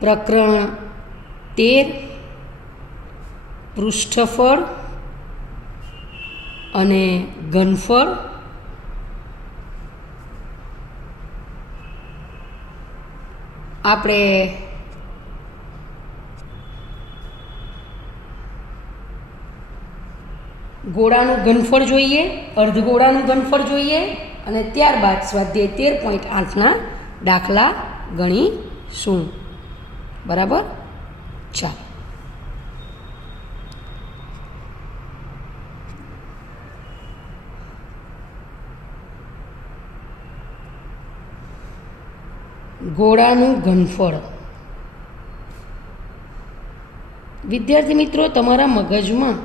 પ્રકરણ 13 પૃષ્ઠફળ અને ઘનફળ આપણે ગોળાનું ઘનફળ જોઈએ, અર્ધગોળાનું ઘનફળ જોઈએ અને ત્યારબાદ સ્વાધ્યાય 13.8ના દાખલા ગણીશું. બરાબર? ચાલો. ગોળાનું ઘનફળ. વિદ્યાર્થી મિત્રો, તમારા મગજમાં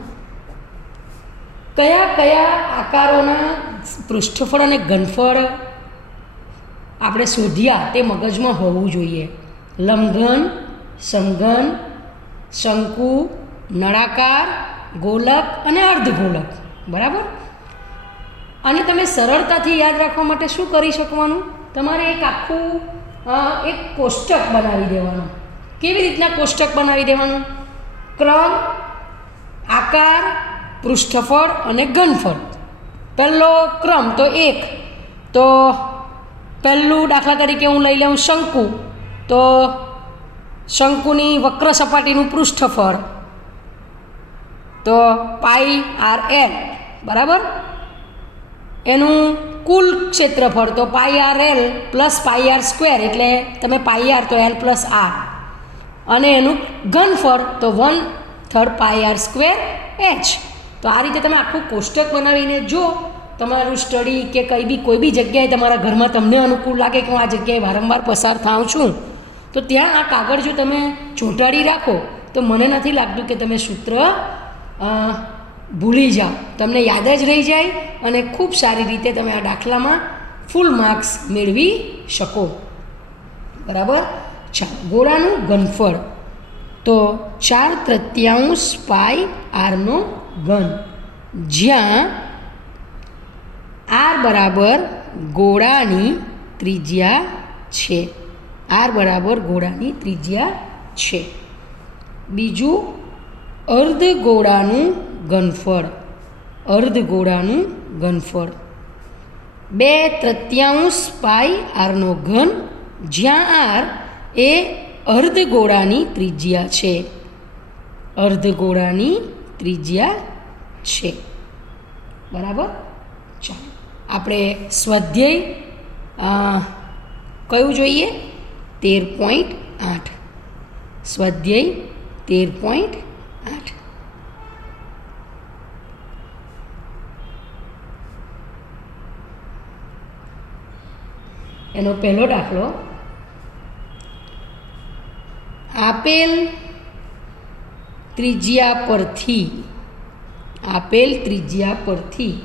કયા કયા આકારોના પૃષ્ઠફળ અને ઘનફળ આપણે શોધ્યા તે મગજમાં હોવું જોઈએ? લંબઘન, સમઘન, શંકુ, નળાકાર, ગોલક અને અર્ધગોલક. બરાબર? અને તમે સરળતાથી યાદ રાખવા માટે શું કરી શકવાનું? તમારે એક આખું એક કોષ્ટક બનાવી દેવાનું. કેવી રીતના કોષ્ટક બનાવી દેવાનું? ક્રમ, આકાર, પૃષ્ઠફળ અને ઘનફળ. પહેલો ક્રમ તો 1, તો પહેલું દાખલા તરીકે હું લઈ લઉં શંકુ, તો શંકુની વક્ર સપાટીનું પૃષ્ઠફળ તો πr_l. બરાબર? એનું કુલ ક્ષેત્રફળ તો πr_l પ્લસ πr², એટલે તમે πr તો l પ્લસ r, અને એનું ઘનફળ તો 1/3 πr²h. તો આ રીતે તમે આખું કોષ્ટક બનાવીને જો તમારું સ્ટડી કે કોઈ બી જગ્યાએ તમારા ઘરમાં તમને અનુકૂળ લાગે કે હું આ જગ્યાએ વારંવાર પસાર થાઉં છું, તો ત્યાં આ કાગળ જો તમે ચોંટાડી રાખો તો મને નથી લાગતું કે તમે સૂત્ર ભૂલી જાઓ. તમને યાદ જ રહી જાય અને ખૂબ સારી રીતે તમે આ દાખલામાં ફૂલ માર્ક્સ મેળવી શકો. બરાબર? ચાલો. ગોળાનું ઘનફળ તો 4/3 πr નો ઘન, જ્યાં r બરાબર ગોળાની ત્રિજ્યા છે. r બરાબર ગોળાની ત્રિજ્યા છે. બીજું અર્ધગોળાનું ઘનફળ. અર્ધગોળાનું ઘનફળ 2/3 πr નો ઘન, જ્યાં r એ અર્ધગોળાની ત્રિજ્યા છે. અર્ધગોળાની ત્રિજ્યા છે. બરાબર? ચાલો. આપણે સ્વાધ્યાય કયું જોઈએ? 13.8. સ્વાધ્યાય 13.8. એનો પહેલો દાખલો: આપેલ ત્રિજ્યા પરથી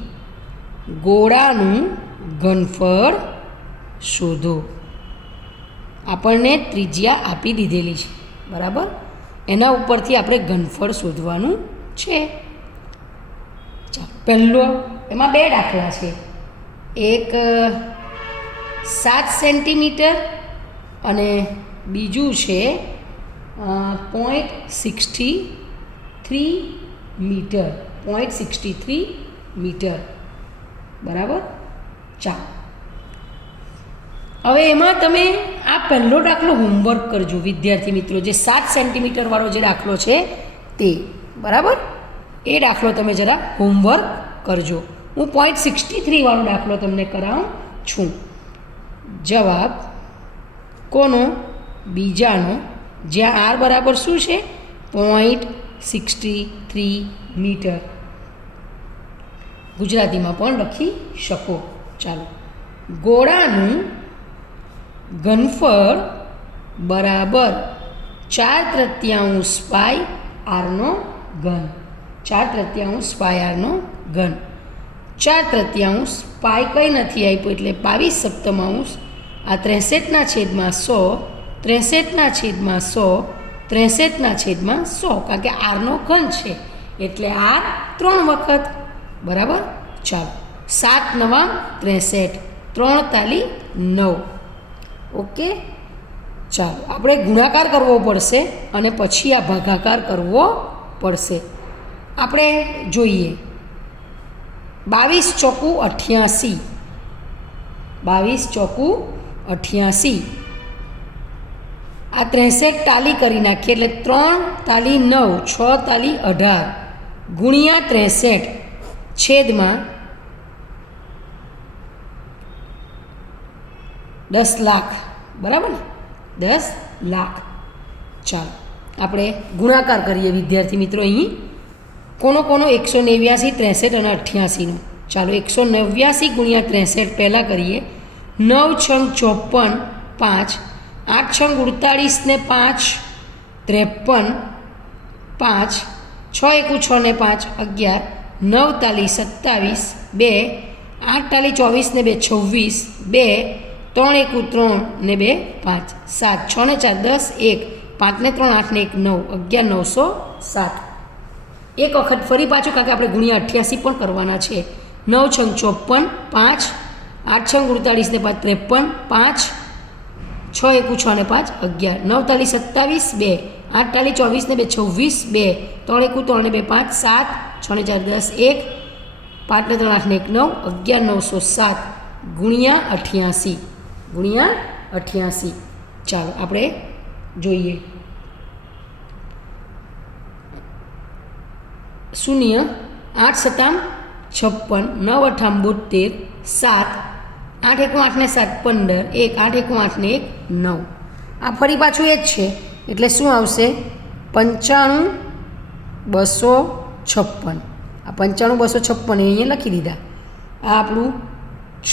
ગોળાનું ઘનફળ શોધો. આપણને ત્રિજ્યા આપી દીધેલી છે. બરાબર? એના ઉપરથી આપણે ઘનફળ શોધવાનું છે. ચાલો. પહેલો, એમાં 2 દાખલા છે. એક 7 સેન્ટીમીટર અને બીજું છે 0.63 મીટર. 0.63 મીટર. બરાબર? ચાલો. હવે એમાં તમે આ પહેલો દાખલો હોમવર્ક કરજો વિદ્યાર્થી મિત્રો. જે 7 સેન્ટીમીટરવાળો જે દાખલો છે તે. બરાબર? એ દાખલો તમે જરા હોમવર્ક કરજો. હું 0.63 વાળો દાખલો તમને કરાવું છું. જવાબ કોનો? બીજાનો, જ્યાં r બરાબર શું છે? 0.63 મીટર. ગુજરાતીમાં પણ લખી શકો. ચાલો. ગોળાનું ઘનફળ બરાબર 4/3 πr નો ઘન. 4/3 πr નો ઘન. 4/3 પાઈ કંઈ નથી આપ્યું એટલે 22/7. આ 63/100, 63/100, 63/100, કારણ કે rનો ઘન છે એટલે r 3 વખત. બરાબર? ચાલો. 7 × 9 = 63, 3 × 9. ઓકે? ચાલો આપણે ગુણાકાર કરવો પડશે અને પછી આ ભાગાકાર કરવો પડશે. આપણે જોઈએ 22 ચોકુ 88, 22 ચોકુ 88. આ 63 તાલી કરી નાખીએ એટલે 3 તાલી 9, 6 તાલી 18 ગુણ્યા 63 છેદમાં 10 લાખ. બરાબર ને? 10 લાખ. ચાલો આપણે ગુણાકાર કરીએ વિદ્યાર્થી મિત્રો. અહીં કોનો 189, 63 અને 88નો. ચાલો 189 ગુણ્યા 63 પહેલાં કરીએ. 9 છંગ 54, 5, 8 છંગ 48 ને 5, 53, 5, 6 એકુ 6 ને 5, 11, 9 તાલી 27, 2, 8 તાલી 24 ને 2, 26, 2, 3 એકુ 3 ને 2, 5, 7, 6 ને 4, 10, 1, 5 ને 3, 8 ને 1, 9, 11, 907. એક વખત ફરી પાછું, કારણ કે આપણે ગુણ્યા 88 પણ કરવાના છે. 9 છંગ 54, 5, 8 છંગ 48 ને 5, 53, 5, 6 એકુ 6 ને 5, 11, 9 તાલી 27, 2, 8 તાલી 24 ને 2, 26, 2, 3 એકુ 3 ને 2, 5, 7, 6 ને 4, 10, 1, 5 ને 3, 8 ને 1, 9, 11, 907 ગુણ્યા 88, ગુણ્યા 88. ચાલો આપણે જોઈએ. 0, 8 સતામ 56, 9 અઠામ 72, 7, 8 એકુ 8 ને 7, 15, 1, 8 એકુ 8 ને 1, 9. આ ફરી પાછું એ જ છે એટલે શું આવશે? 95 256. આ 95 256 એ અહીંયા લખી દીધા. આ આપણું 6,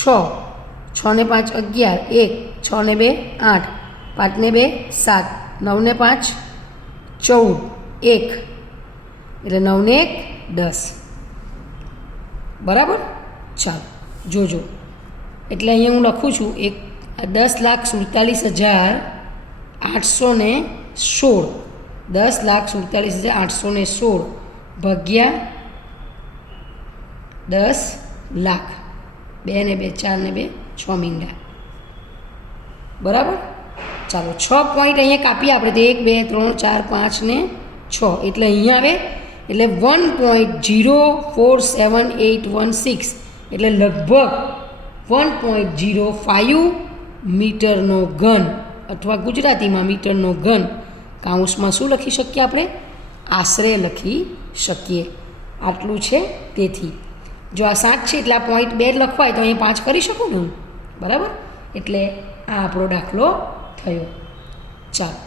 6 ને 5, 11, 1, 6 ને 2, 8, 5 ને 2, 7, 9 ને 5, 14, 1 એટલે 9 ને 1, 10. બરાબર? ચાલો જોજો. એટલે અહીંયા હું લખું છું 10,47,816, 10,47,816 ભાગ્યા 10 લાખ. 2 ને 2, 4 ને 2, 6 મીંડા. બરાબર? ચાલો 6 પોઈન્ટ અહીંયા કાપીએ આપણે તો 1, 2, 3, 4, 5 ને 6 એટલે અહીંયા આવે એટલે 1.047816 એટલે લગભગ 1.05 મીટરનો ઘન, અથવા ગુજરાતીમાં મીટરનો ઘન. કાઉન્સમાં શું લખી શકીએ આપણે? આશરે લખી શકીએ. આટલું છે. તેથી જો આ 7 છે એટલે આ 0.2 લખવાય તો અહીં 5 કરી શકું ને હું. બરાબર? એટલે આ આપણો દાખલો થયો. ચાલો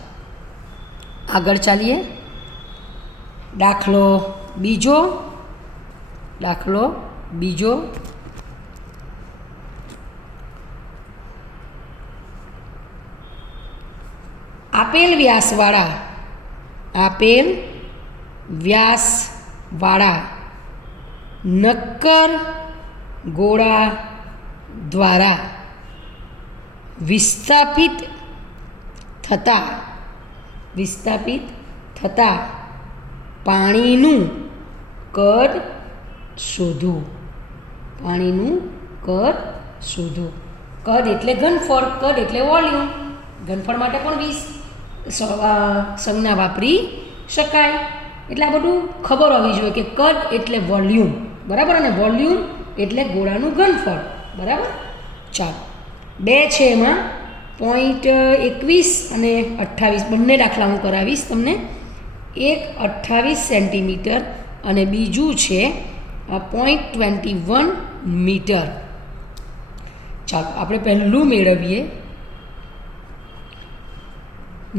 આગળ ચાલીએ. દાખલો બીજો. આપેલ વ્યાસવાળા નક્કર ગોળા દ્વારા વિસ્થાપિત થતા પાણીનું કદ શોધો. કદ એટલે ઘનફળ, કદ એટલે વોલ્યુમ. ઘનફળ માટે પણ 20 સંજ્ઞા વાપરી શકાય. એટલે આ બધું ખબર હોવી જોઈએ કે કદ એટલે વોલ્યુમ. બરાબર? અને વોલ્યુમ એટલે ગોળાનું ઘનફળ. બરાબર? ચાલો 2 છે એમાં 0.21 અને 28 બંને દાખલા હું કરાવીશ તમને. એક 28 સેન્ટીમીટર અને બીજું છે 0.21 મીટર. ચાલો આપણે પહેલું મેળવીએ.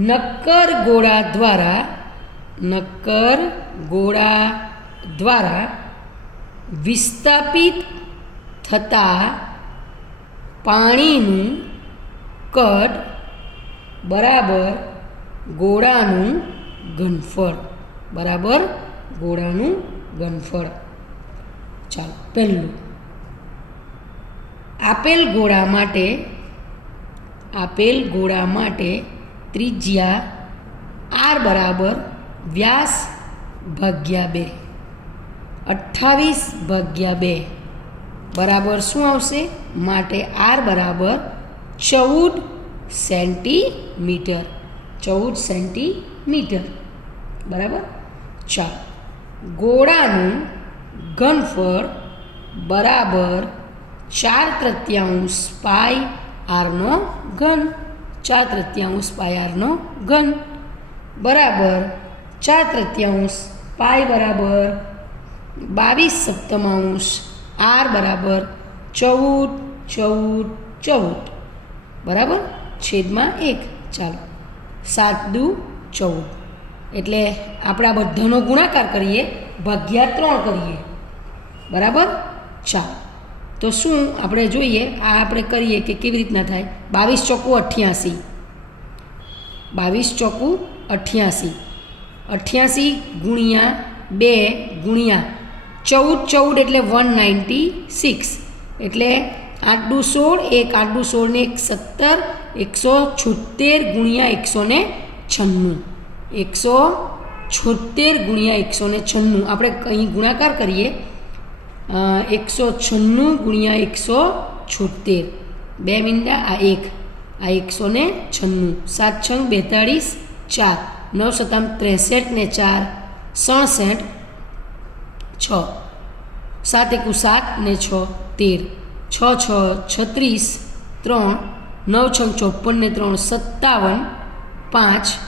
નક્કર ગોળા દ્વારા વિસ્થાપિત થતા પાણીનું કદ બરાબર ગોળાનું ઘનફળ. ચાલો પહેલું. આપેલ ગોળા માટે ત્રિજ્યા r બરાબર વ્યાસ ભાગ્યા 2, 28 ભાગ્યા 2 બરાબર શું આવશે? માટે r બરાબર 14 સેન્ટીમીટર. 14 સેન્ટીમીટર. બરાબર. ચાલો, ગોળાનું ઘનફળ બરાબર 4/3 પાઈ આરનો ઘન. 4/3 પાઈ આરનો ઘન બરાબર 4/3 પાઈ બરાબર 22/7 આર બરાબર 14, 14, 14 બરાબર છેદમાં 1. ચાલો, 7 દુ 14. એટલે આપણે આ બધાનો ગુણાકાર કરીએ, ભાગ્યા 3 કરીએ. બરાબર. ચાલો, તો શું આપણે જોઈએ, આ આપણે કરીએ કે કેવી રીતના થાય. 22 ચોકું 88, 22 ચોકું 88, 88 ગુણ્યા 2 ગુણ્યા 14, 14 એટલે 196, એટલે 8 દુ 16, 1 8 દુ 16 ને 1 17, 176 ગુણ્યા 196, 176 ગુણ્યા 196. આપણે અહીં ગુણાકાર કરીએ, 196 ગુણ્યા 176, 2 મીંડા આ 1, આ 196, 7 6 42, 4 9 7 63 ને 4 67, 6 7 1 7 ને 6 13, 6 6 36, 3 9 6 54 ને 3 57, 5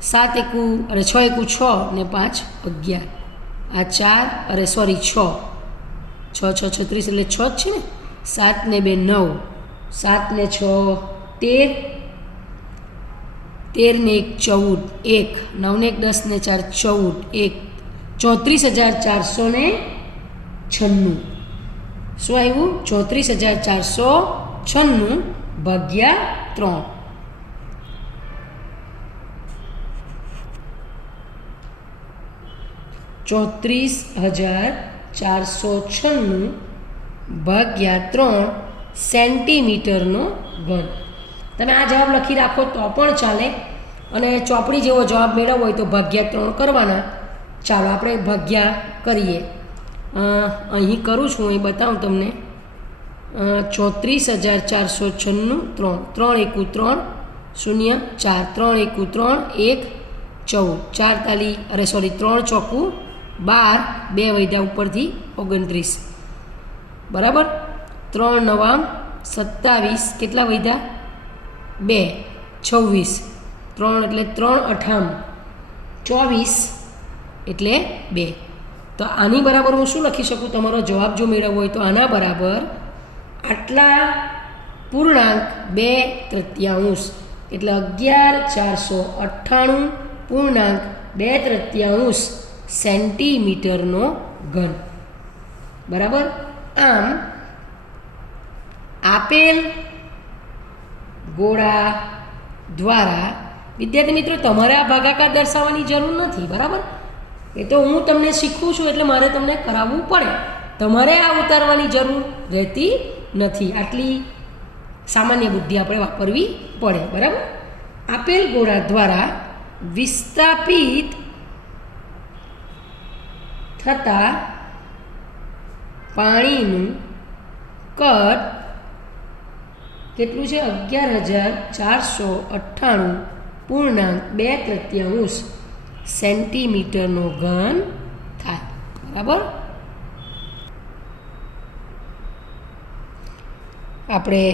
7 1 અરે 6 1 6 ને 5 11, આ 4 અરે સોરી 6 6 6 36 એટલે 6 જ છે ને. 7 ને 2 9, 7 ને 6 13, 13 ને 1 14, 1 9 ને 1 10 ને 4 14, 1 34,496. શું આવ્યું? 34,496 ભાગ્યા 3. ₹34,496 ભાગ્યા 3 સેન્ટીમીટરનો ઘન. તમે આ જવાબ લખી રાખો તો પણ ચાલે, અને ચોપડી જેવો જવાબ મેળવવો હોય તો ભાગ્યા 3 કરવાના. ચાલો આપણે ભાગ્યા કરીએ. અહીં કરું છું, અહીં બતાવું તમને. 34,496 3 3 1 3 0 4 3 1 3 1 14, 4 તાલી અરે સોરી 3 ચોકું 12, 2 વૈધા ઉપરથી 29. બરાબર. 3 9 27, કેટલા વૈધા? 2 26, 3 એટલે 3 8 24 એટલે 2. તો આની બરાબર હું શું લખી શકું? તમારો જવાબ જો મેળવવો હોય તો આના બરાબર આટલા પૂર્ણાંક 2/3 એટલે 11,498 પૂર્ણાંક 2/3 સેન્ટીમીટરનો ઘન. બરાબર. આમ આપેલ ગોળા દ્વારા, વિદ્યાર્થી મિત્રો તમારે આ ભાગાકાર દર્શાવવાની જરૂર નથી. બરાબર. એ તો હું તમને શીખવું છું એટલે મારે તમને કરાવવું પડે. તમારે આ ઉતારવાની જરૂર રહેતી નથી. આટલી સામાન્ય બુદ્ધિ આપણે વાપરવી પડે. બરાબર. આપેલ ગોળા દ્વારા વિસ્થાપિત થતા પાણીનું કદ કેટલું છે? 11,498 પૂર્ણાંક 2/3 સેન્ટીમીટરનો ઘન થાય. બરાબર. આપણે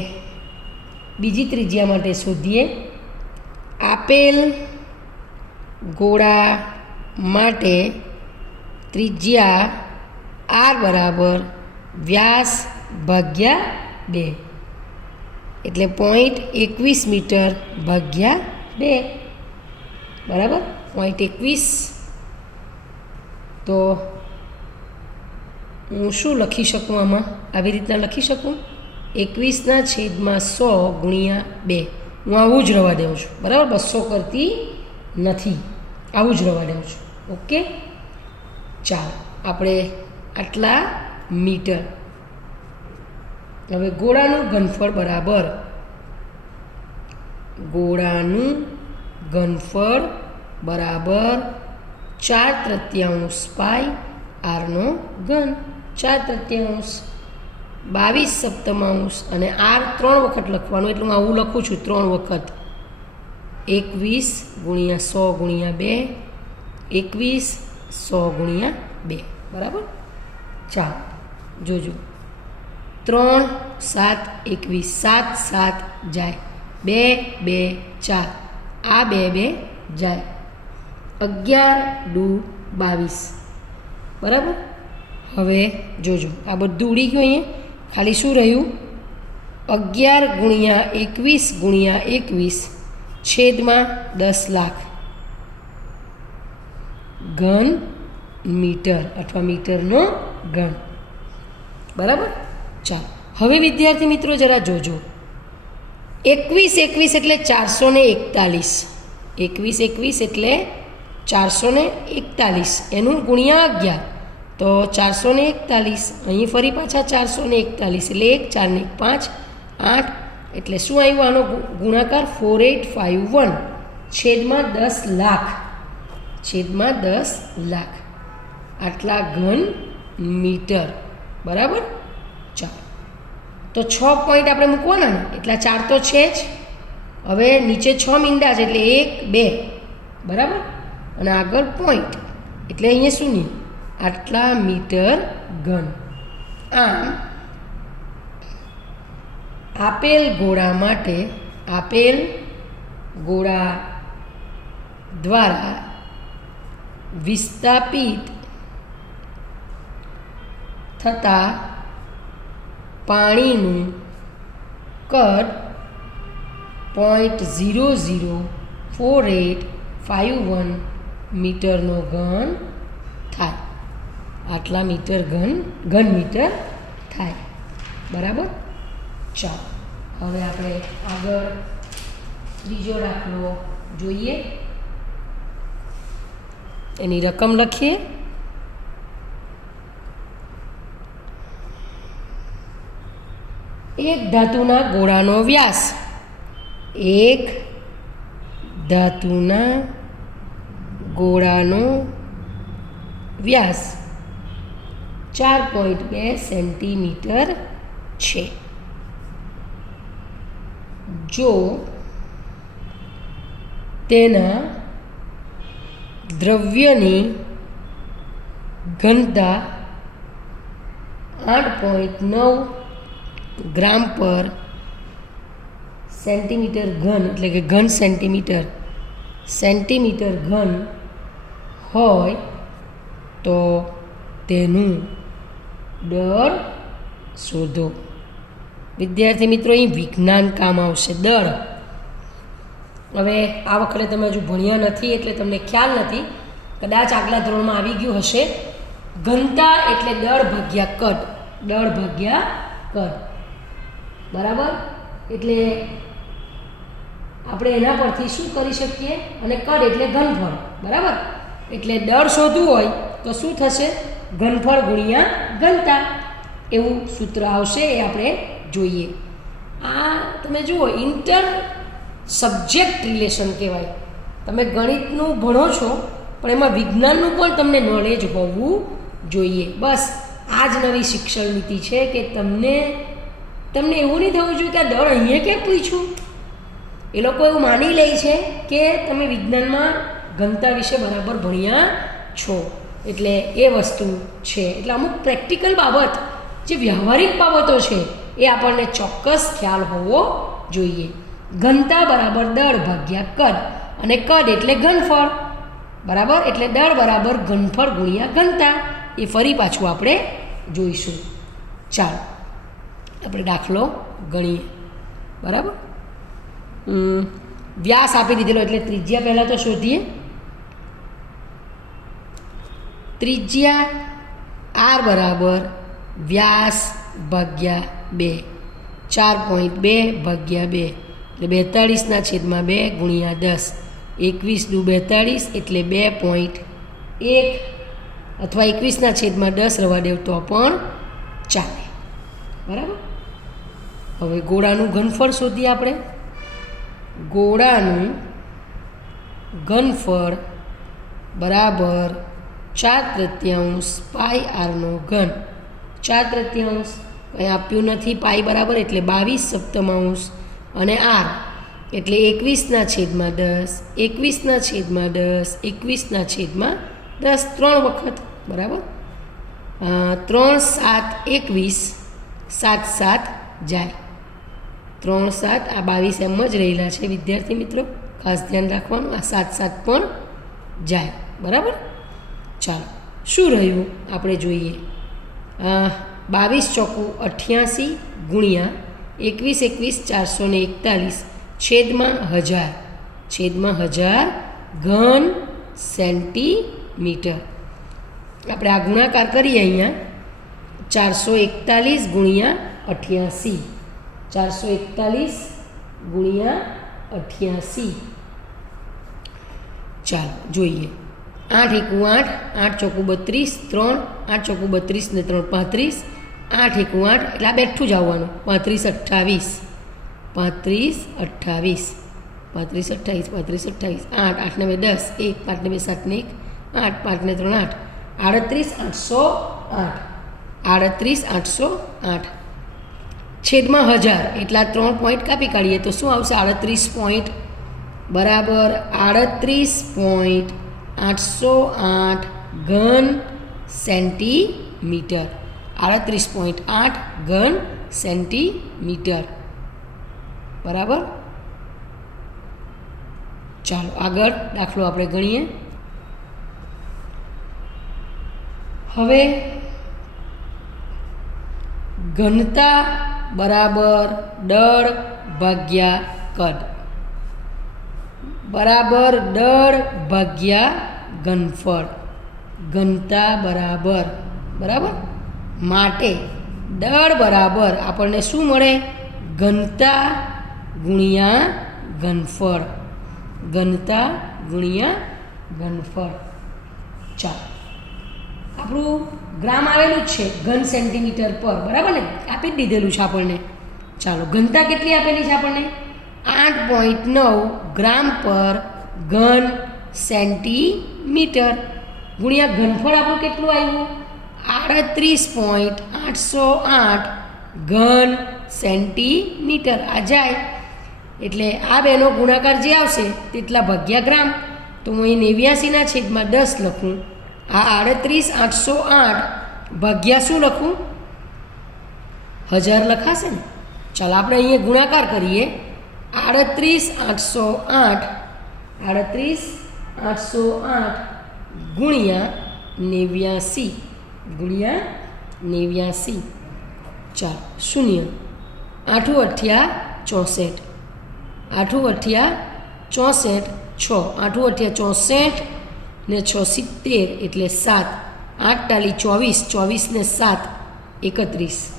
બીજી ત્રિજ્યા માટે શોધીએ. આપેલ ગોળા માટે ત્રિજ્યા r બરાબર વ્યાસ ભાગ્યા 2, એટલે 0.21 મીટર ભાગ્યા 2. બરાબર. 0.21. તો હું શું લખી શકું આમાં? આવી રીતના લખી શકું, 21/100 ગુણ્યા 2. હું આવું જ રવા દઉં છું. બરાબર. 200 કરતી નથી, આવું જ રવા દઉં છું. ઓકે. ચાલો, આપણે આટલા મીટર. હવે ગોળાનું ઘનફળ બરાબર, ગોળાનું ઘનફળ બરાબર 4/3 પાઈ આરનો ઘન. 4/3 22 સપ્તમાંશ અને આર 3 વખત લખવાનું, એટલે હું આવું લખું છું 3 વખત. 21 × 100 × 2, 21 100 × 2. બરાબર. ચાલો જોજો. 3 7 21, 7 7 જાય, 2 2 4, આ 2 2 જાય, 11 દુ 22. બરાબર. હવે જોજો, આ બધું ઉડી ગયું. અહીંયા ખાલી શું રહ્યું? 11 × 21 × 21 છેદમાં 10 લાખ ઘન મીટર અથવા મીટરનો ઘન. બરાબર. ચાલો હવે વિદ્યાર્થી મિત્રો જરા જોજો. 21 એટલે 441, 21 એટલે 441, એનું ગુણ્યા 11 તો 441. અહીં ફરી પાછા 441 એટલે 1 4 ને 5 8, એટલે શું આવ્યું? આનો ગુણાકાર 4851 છેદમાં 10 લાખ, છેદમાં 10 લાખ આટલા ઘન મીટર. બરાબર. ચાલો તો 6 પોઈન્ટ આપણે મૂકવાના ને, એટલા 4 તો છે જ. હવે નીચે 6 મીંડા છે એટલે 1 2. બરાબર. અને આગળ પોઈન્ટ એટલે અહીંયા શૂન્ય. આટલા મીટર ઘન. આમ આપેલ ગોળા માટે, આપેલ ગોળા દ્વારા વિસ્થાપિત થતા પાણીનું કદ 0.004851 મીટરનો ઘન થાય. આટલા મીટર ઘન મીટર થાય. બરાબર. ચાલો હવે આપણે આગળ ત્રીજો દાખલો જોઈએ. એની રકમ લખીએ. એક ધાતુના ગોળાનો વ્યાસ, એક ધાતુના ગોળાનો વ્યાસ 4.2 સેન્ટીમીટર છે. જો તેના દ્રવ્યની ઘનતા 8.9 ગ્રામ પર સેન્ટીમીટર ઘન, એટલે કે ઘન સેન્ટીમીટર ઘન હોય તો તેનું દળ શોધો. વિદ્યાર્થી મિત્રો, અહીં વિજ્ઞાન કામ આવશે. દળ. હવે આ વખતે તમે હજુ ભણ્યા નથી એટલે તમને ખ્યાલ નથી, કદાચ આગલા ધોરણમાં આવી ગયું હશે. ઘનતા એટલે દળ ભાગ્યા કદ, દળ ભાગ્યા કદ. બરાબર. એટલે આપણે એના પરથી શું કરી શકીએ? અને કદ એટલે ઘનફળ. બરાબર. એટલે દળ શોધવું હોય તો શું થશે? ઘનફળ ગુણ્યા ઘનતા, એવું સૂત્ર આવશે. એ આપણે જોઈએ. આ તમે જુઓ, ઇન્ટર સબ્જેક્ટ રિલેશન કહેવાય. તમે ગણિતનું ભણો છો પણ એમાં વિજ્ઞાનનું પણ તમને નોલેજ હોવું જોઈએ. બસ આ જ નવી શિક્ષણ નીતિ છે કે તમને એવું નહીં થવું જોઈએ કે આ દળ અહીંયા કેમ પૂછ્યું. એ લોકો એવું માની લે છે કે તમે વિજ્ઞાનમાં ઘનતા વિશે બરાબર ભણ્યા છો, એટલે એ વસ્તુ છે. એટલે અમુક પ્રેક્ટિકલ બાબત, જે વ્યવહારિક બાબતો છે, એ આપણને ચોક્કસ ખ્યાલ હોવો જોઈએ. ઘનતા બરાબર દળ ભાગ્યા કદ, અને કદ એટલે ઘનફળ. બરાબર. એટલે દળ બરાબર ઘનફળ ગુણ્યા ઘનતા. એ ફરી પાછું આપણે જોઈશું. ચાલો આપણે દાખલો ગણીએ. બરાબર. વ્યાસ આપી દીધેલો એટલે ત્રિજ્યા પહેલાં તો શોધીએ. ત્રિજ્યા આર બરાબર વ્યાસ ભાગ્યા 2, 4.2 ભાગ્યા 2 એટલે 42/2 ગુણ્યા 10. 21 દુ 42 એટલે 2.1, અથવા 21/10 રવા દેવ તો પણ ચાલે. બરાબર. હવે ગોળાનું ઘનફળ શોધીએ આપણે. ગોળાનું ઘનફળ બરાબર 4/3 પાઈ આરનો ઘન. 4/3 કંઈ આપ્યું નથી. પાઈ બરાબર એટલે 22 સપ્તમાંશ અને આર એટલે 21/10, 21/10, 21/10, 3 વખત બરાબર. 3 7 21, 7 7 જાય. 3 7 આ 22 એમ જ રહેલા છે વિદ્યાર્થી મિત્રો, ખાસ ધ્યાન રાખવાનું. આ 7 7 પણ જાય બરાબર. ચાલો શું રહ્યું આપણે જોઈએ. 22 ચોકું 88 ગુણ્યા 21 441 છેદમાં 1000 ઘન સેન્ટીમીટર. આપણે આ ગુણાકાર કરીએ અહીંયા. 441 ગુણ્યા 88, 441 ગુણ્યા 88. ચાલો જોઈએ. 8 એકું 8, 8 ચોકું 32, 3, 8 ચોકું 32 ને 3 35, 8 એકું 8 એટલે આ બેઠું જ આવવાનું. 35 28, 35 28, 35 28, 35 28, 8 8 ને 2 10, 1 5 ને 2 7 ને 1 8, 5 ને 3 8, 38 808 છેદમાં 1000 એટલા 3 પોઈન્ટ કાપી કાઢીએ તો શું આવશે? 38 પોઈન્ટ બરાબર 38.808 ઘન સેન્ટીમીટર. 38.8 ઘન સેન્ટીમીટર બરાબર. ચાલો આગળ દાખલો આપણે ગણીએ. હવે ઘનતા બરાબર દળ ભાગ્યા કદ બરાબર દળ ભાગ્યા ઘનફળ. ઘનતા બરાબર માટે દળ બરાબર આપણને શું મળે? ઘનતા ગુણ્યા ઘનફળ. ઘનતા ગુણ્યા ઘનફળ. ચાલો આપણું ગ્રામ આવેલું જ છે ઘન સેન્ટીમીટર પર બરાબર ને, આપી જ દીધેલું છે આપણને. ચાલો ઘનતા કેટલી આપેલી છે આપણને? 8.9 ગ્રામ પર ઘન સેન્ટીમીટર ગુણ્યા ઘનફળ આપણું કેટલું આવ્યું? 38.808 ઘન સેન્ટીમીટર. આ જાય એટલે આ બેનો ગુણાકાર જે આવશે તેટલા ભાગ્યા ગ્રામ. તો હું અહીં 89/10 લખું. આ 38.808 ભાગ્યા શું લખું? 1000 લખાશે ને. ચાલો આપણે અહીંયા ગુણાકાર કરીએ. 38.808 ગુણ્યા 89. ચાલો 0 8 8 64, 8 8 64, 6 8 8 64 ને 6 70 એટલે 7, 8 ટાલી 24, 24 ને 7 31.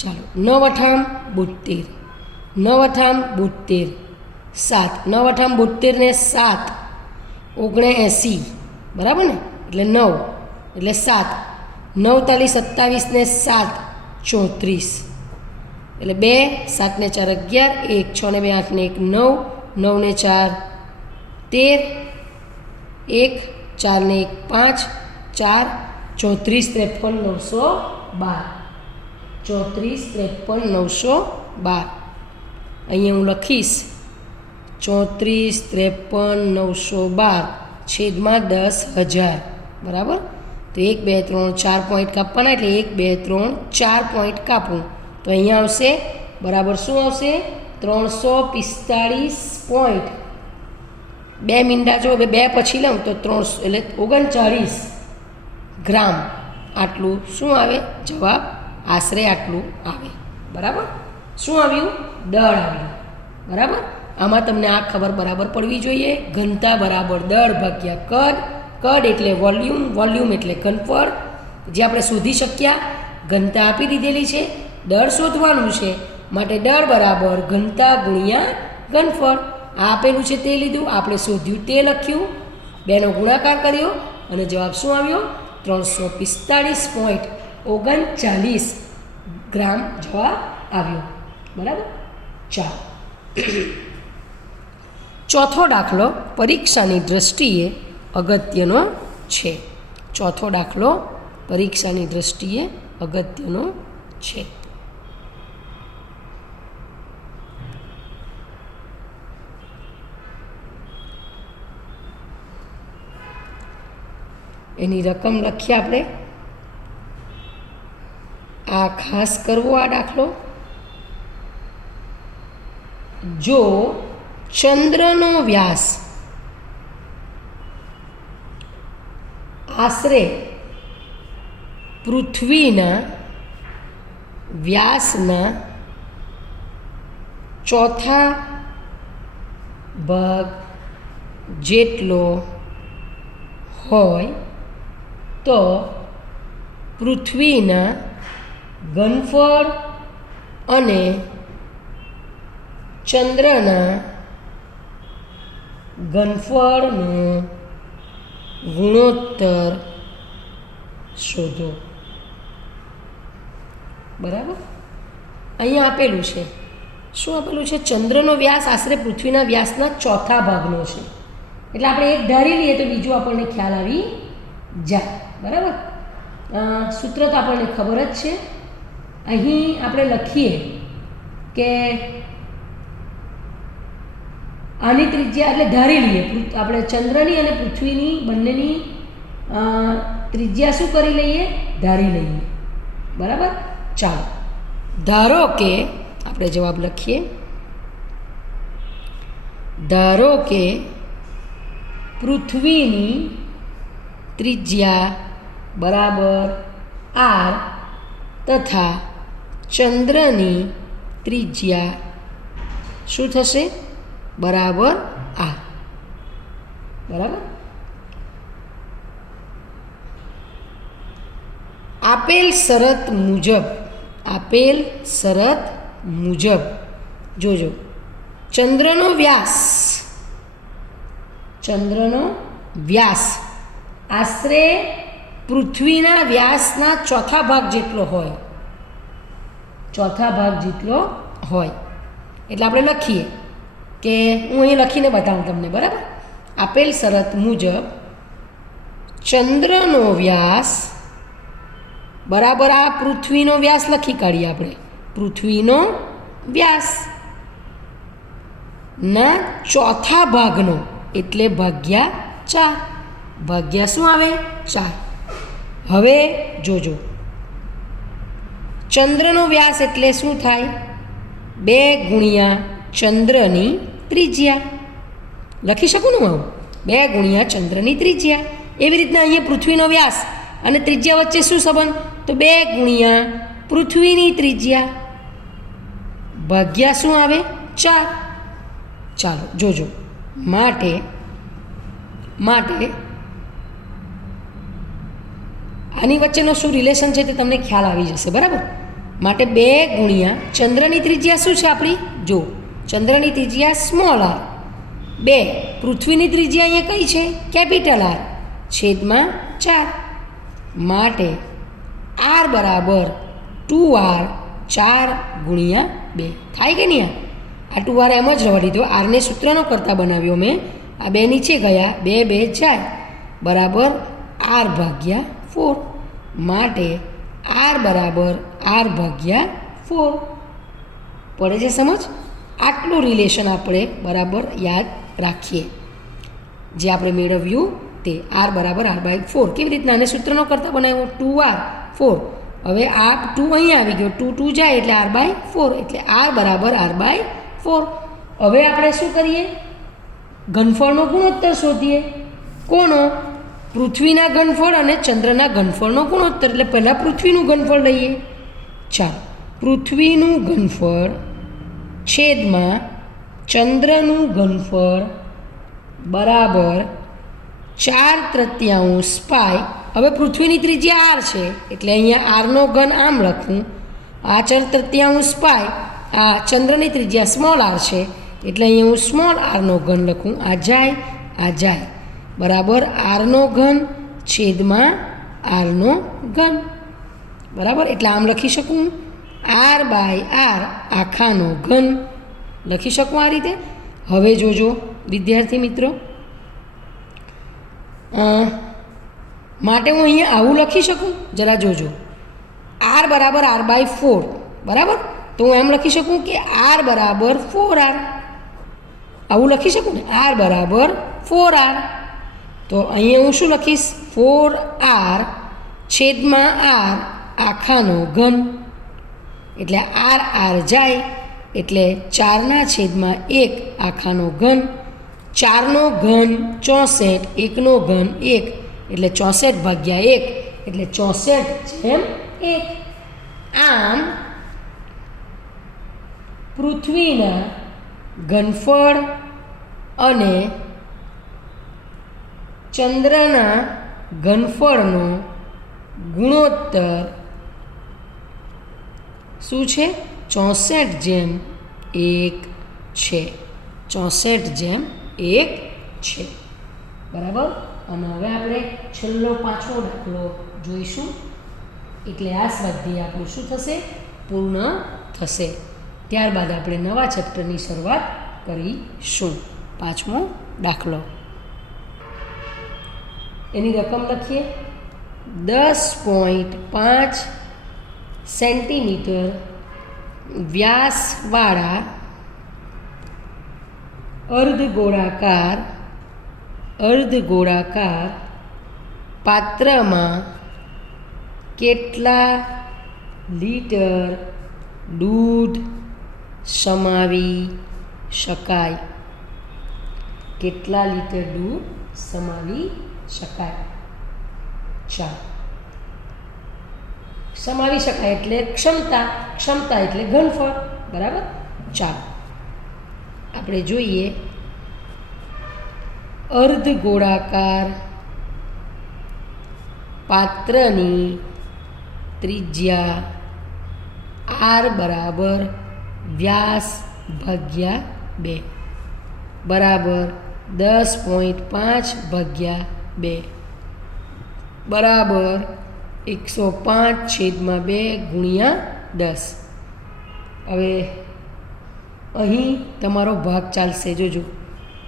ચાલો 9 અઠામ 72, 9 અઠામ 72, 7 9 અઠામ 72 ને 7 79 બરાબર ને, એટલે 9 એટલે 7, 9 તાલી 27 ને 7 34 એટલે 2 7 ને 4 11, 1 6 ને 2 8 ને 1 9, 9 ને 4 13, 1 4 ને 1 5, 4 34 53 912, 34 53 912. અહીંયા હું લખીશ 34 53 912 છેદમાં 10,000 બરાબર. તો 1 2 3 4 પોઈન્ટ કાપવાના એટલે 1 2 3 4 પોઈન્ટ કાપવું તો અહીંયા આવશે બરાબર શું આવશે? 345 પોઈન્ટ. 2 મીંડા જો 2 પછી લઉં તો 300 એટલે 39 ગ્રામ. આટલું શું આવે? જવાબ આશરે આટલું આવે બરાબર. શું આવ્યું? દળ આવ્યું બરાબર. આમાં તમને આ ખબર બરાબર પડવી જોઈએ. ઘનતા બરાબર દળ ભાગ્યા કદ. કદ એટલે વોલ્યુમ, વોલ્યુમ એટલે ઘનફળ જે આપણે શોધી શક્યા. ઘનતા આપી દીધેલી છે, દળ શોધવાનું છે માટે દળ બરાબર ઘનતા ગુણ્યા ઘનફળ. આ આપેલું છે તે લીધું, આપણે શોધ્યું તે લખ્યું, બેનો ગુણાકાર કર્યો અને જવાબ શું આવ્યો? 345.39 ગ્રામ જવાબ આવ્યો બરાબર. ચાલો ચોથો દાખલો પરીક્ષાની દૃષ્ટિએ અગત્યનો છે. ચોથો દાખલો પરીક્ષાની દૃષ્ટિએ અગત્યનો છે. એની રકમ લખીએ આપણે. આ ખાસ કરવો આ દાખલો. જો ચંદ્રનો વ્યાસ આશરે પૃથ્વીના વ્યાસના ચોથા ભાગ જેટલો હોય તો પૃથ્વીના ઘનફળ અને ચંદ્રના ઘનફળનો ગુણોત્તર શોધો. બરાબર. અહીંયા આપેલું છે, શું આપેલું છે? ચંદ્રનો વ્યાસ આશરે પૃથ્વીના વ્યાસના ચોથા ભાગનો છે. એટલે આપણે એક ધારી લઈએ તો બીજું આપણને ખ્યાલ આવી જાય. બરાબર. સૂત્ર તો આપણને ખબર જ છે. અહીં આપણે લખીએ કે આની ત્રિજ્યા, એટલે ધારી લઈએ આપણે ચંદ્રની અને પૃથ્વીની બંનેની ત્રિજ્યા શું કરી લઈએ? ધારી લઈએ. બરાબર. ચાલો, ધારો કે આપણે જવાબ લખીએ. ધારો કે પૃથ્વીની ત્રિજ્યા બરાબર r તથા ચંદ્રની ત્રિજ્યા શું થશે? બરાબર r. બરાબર. આપેલ શરત મુજબ જોજો, ચંદ્રનો વ્યાસ આશરે પૃથ્વીના વ્યાસના ચોથા ભાગ જેટલો હોય. એટલે આપણે લખીએ કે હું અહીં લખીને બતાવું તમને. બરાબર. આપેલ શરત મુજબ ચંદ્રનો વ્યાસ બરાબર આ પૃથ્વીનો વ્યાસ લખી કાઢીએ આપણે. પૃથ્વીનો વ્યાસ ના ચોથા ભાગનો એટલે ભાગ્યા 4. ભાગ્યા શું આવે? 4. હવે જોજો, ચંદ્રનો વ્યાસ એટલે શું થાય? 2 ગુણ્યા ચંદ્રની ત્રિજ્યા. લખી શકું ને હું? 2 ગુણ્યા ચંદ્રની ત્રિજ્યા. એવી રીતના અહીંયા પૃથ્વીનો વ્યાસ અને ત્રિજ્યા વચ્ચે શું સંબંધ? તો 2 ગુણ્યા પૃથ્વીની ત્રિજ્યા ભાગ્યા શું આવે? 4. ચાલો જોજો, માટે આની વચ્ચેનો શું રિલેશન છે તે તમને ખ્યાલ આવી જશે. બરાબર. માટે 2 ગુણ્યા ચંદ્રની ત્રિજ્યા શું છે આપણી? જો, ચંદ્રની ત્રિજ્યા સ્મોલ r, 2 પૃથ્વીની ત્રિજ્યા અહીંયા કઈ છે? કેપિટલ R છેદમાં 4. માટે r બરાબર 2r 4 ગુણ્યા 2 થાય કે નહીં? આ 2r એમ જ રહેવા દીધો. આરને સૂત્રનો કરતા બનાવ્યો મેં. આ 2 નીચે ગયા, 2 2 જાય બરાબર r ભાગ્યા 4. માટે r બરાબર r ભાગ્યા 4. પડે છે સમજ? આટલું રિલેશન આપણે બરાબર યાદ રાખીએ. જે આપણે મેળવ્યું તે r બરાબર r/4. કેવી રીતના? આને સૂત્રનો કરતા બનાવ્યો 2r 4. હવે આ 2 અહીંયા આવી ગયો, 2 2 જાય એટલે r/4, એટલે r બરાબર r/4. હવે આપણે શું કરીએ? ઘનફળનો ગુણોત્તર શોધીએ. કોનો? પૃથ્વીના ઘનફળ અને ચંદ્રના ઘનફળનો ગુણોત્તર. એટલે પહેલાં પૃથ્વીનું ઘનફળ લઈએ. ચાલો, પૃથ્વીનું ઘનફળ છેદમાં ચંદ્રનું ઘનફળ બરાબર 4/3 પાઈ. હવે પૃથ્વીની ત્રિજ્યા r છે એટલે અહીંયા rનો ઘન આમ લખું. આ 4/3 પાઈ, આ ચંદ્રની ત્રિજ્યા સ્મોલ r છે એટલે અહીંયા હું સ્મોલ rનો ઘન લખું. આ જાય બરાબર rનો ઘન છેદમાં rનો ઘન. બરાબર. એટલે આમ લખી શકું r/r આખાનો ઘન લખી શકું આ રીતે. હવે જોજો વિદ્યાર્થી મિત્રો, માટે હું અહીંયા આવું લખી શકું, જરા જોજો. આર બરાબર r/4, બરાબર. તો હું એમ લખી શકું કે r બરાબર 4r, આવું લખી શકું ને, r બરાબર 4r. તો અહીંયા હું શું લખીશ, 4r છેદમાં r આખાનો ઘન, એટલે r જાય એટલે 4/1 આખાનો ઘન. 4નો ઘન 64, 1નો ઘન 1, એટલે 64/1, એટલે 64/1. આમ પૃથ્વીના ઘનફળ અને ચંદ્રના ઘનફળનો ગુણોત્તર શું છે, 64/1 છે. 64/1 છે, બરાબર. અને હવે આપણે છેલ્લો 5મો દાખલો જોઈશું, એટલે આ સ્વાધ્યાય આપણું શું થશે, પૂર્ણ થશે. ત્યારબાદ આપણે નવા ચેપ્ટરની શરૂઆત કરીશું. 5મો દાખલો, એની રકમ લખીએ. 10.5 સેન્ટીમીટર વ્યાસવાળા અર્ધગોળાકાર પાત્રમાં કેટલા લીટર દૂધ સમાવી શકાય? કેટલા લીટર દૂધ સમાવી શકાય? સમાવી શકાય એટલે ક્ષમતા એટલે ઘનફળ, બરાબર. ચાલો આપણે જોઈએ. અર્ધગોળાકાર પાત્રની ત્રિજ્યા r બરાબર વ્યાસ ભાગ્યા 2 બરાબર 10.5/2 બરાબર 105/2 ગુણ્યા 10. હવે અહીં તમારો ભાગ ચાલશે, જોજો.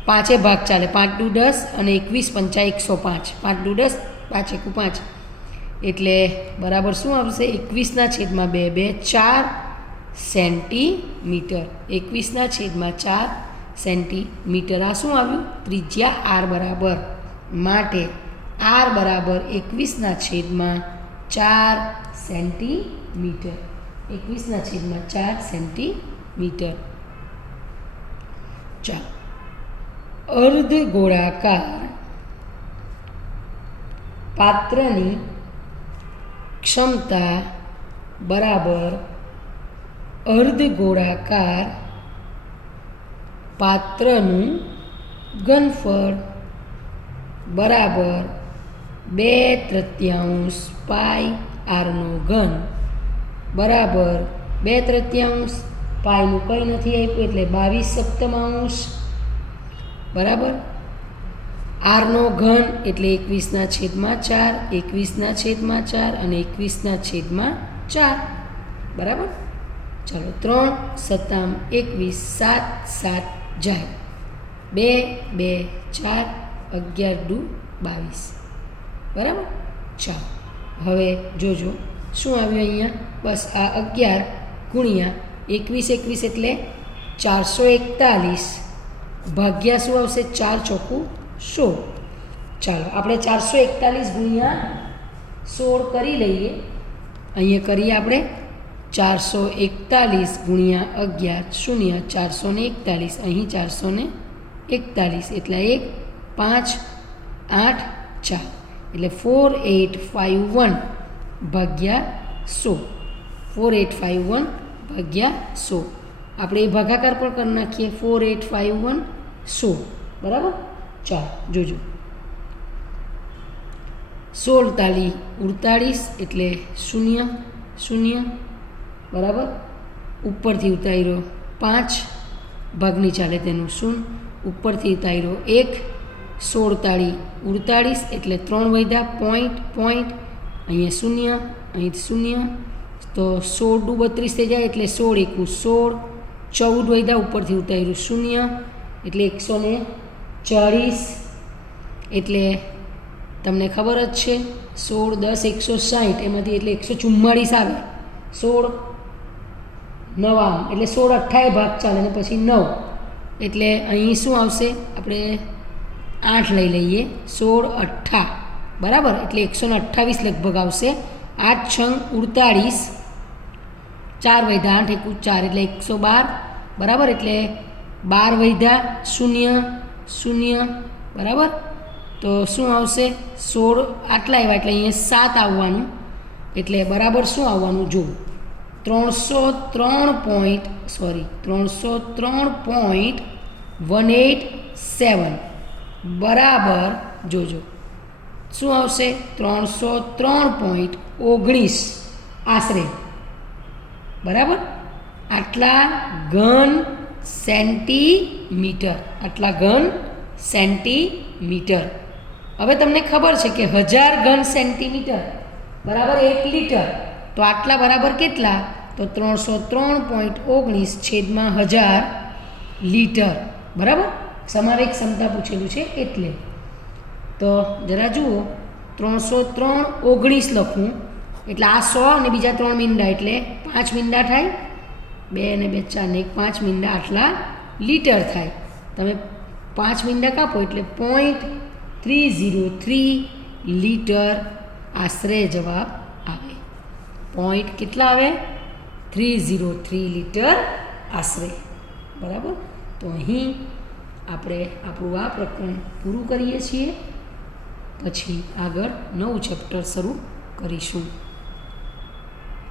5 ભાગ ચાલે, 5 દુ 10 અને 21 × 5 105. 5 દુ 10, 5 એકુ 5, એટલે બરાબર શું આવશે, 21/2 4 સેન્ટીમીટર. 21/4 સેન્ટીમીટર. આ શું આવ્યું, ત્રિજ્યા r બરાબર. માટે r બરાબર 21/4 સેન્ટીમીટર. 21/4 સેન્ટીમીટર. ચાલો, અર્ધગોળાકાર પાત્રની ક્ષમતા બરાબર અર્ધગોળાકાર પાત્રનું ઘનફળ બરાબર 2/3 પાઈ rનો ઘન બરાબર 2/3 પાઈનું કંઈ નથી આપ્યું એટલે 22/7 બરાબર. rનો ઘન એટલે 21/4, 21/4 અને 21/4, બરાબર. ચલો 3 × 7 = 21, 7 જાય 2 2 4 11 દુ 22, બરાબર. ચાલો હવે જોજો શું આવ્યું અહીંયા, બસ આ 11 ગુણ્યા 21 એટલે 441 ભાગ્યા શું આવશે, 4 ચોકું 16. ચાલો આપણે 441 ગુણ્યા 16 કરી લઈએ. અહીંયા કરીએ આપણે 441 ગુણ્યા 11 શૂન્ય 441, અહીં 441 એટલે 1 5 8 4 એટલે 4851 ભાગ્યા 100. 4851 ભાગ્યા 100. આપણે એ ભાગાકાર પણ કરી નાખીએ. 4851 100, બરાબર. ચાલો જોજો. 16 તાલી 48 એટલે 0 0, બરાબર. ઉપરથી ઉતાર્યો 5, ભાગની ચાલે તેનું 0, ઉપરથી ઉતાર્યો 1. 16 તાળી 48 એટલે 3 વધ્યા, પોઈન્ટ અહીંયા 0, અહીં 0, તો 16 દુ 32 થઈ જાય એટલે 16 એકુ 16, 14 વધ્યા, ઉપરથી ઉતાર્યું 0 એટલે 140. એટલે તમને ખબર જ છે 16 10 160 એમાંથી એટલે 144 આવે. 16 9 એટલે 16 અઠ્ઠાએ ભાગ ચાલે અને પછી 9 એટલે અહીં શું આવશે? આપણે 8 લઈ લઈએ. 16 અઠ્ઠા બરાબર એટલે 128 લગભગ આવશે. 8 છંગ 48, 4 વધ્યા 8 એકુ 4 એટલે 112 બરાબર. એટલે 12 વધ્યા 0 0 બરાબર. તો શું આવશે? 16 આટલા આવ્યા એટલે અહીંયા 7 આવવાનું. એટલે બરાબર શું આવવાનું જુઓ, 303.187 બરાબર. જોજો શું આવશે? 303.19 આશરે બરાબર. આટલા ઘન સેન્ટીમીટર, આટલા ઘન સેન્ટીમીટર. હવે તમને ખબર છે કે 1000 ઘન સેન્ટીમીટર બરાબર 1 લીટર. તો આટલા બરાબર કેટલા? તો 303.19/1000 લીટર બરાબર. સમાવેક ક્ષમતા પૂછેલું છે એટલે. તો જરા જુઓ, 303.19 લખું એટલે આ 100 અને બીજા 3 મીંડા એટલે 5 મીંડા થાય. 2 અને 2 4 ને 1 5 મીંડા આટલા લીટર થાય. તમે 5 મીંડા કાપો એટલે 0.303 લીટર આશરે જવાબ આવે. પોઈન્ટ કેટલા આવે? 303 લીટર આશરે બરાબર. તો અહીં આપણે આપણું આ પ્રકરણ પૂરું કરીએ છીએ. પછી આગળ નવું ચેપ્ટર શરૂ કરીશું.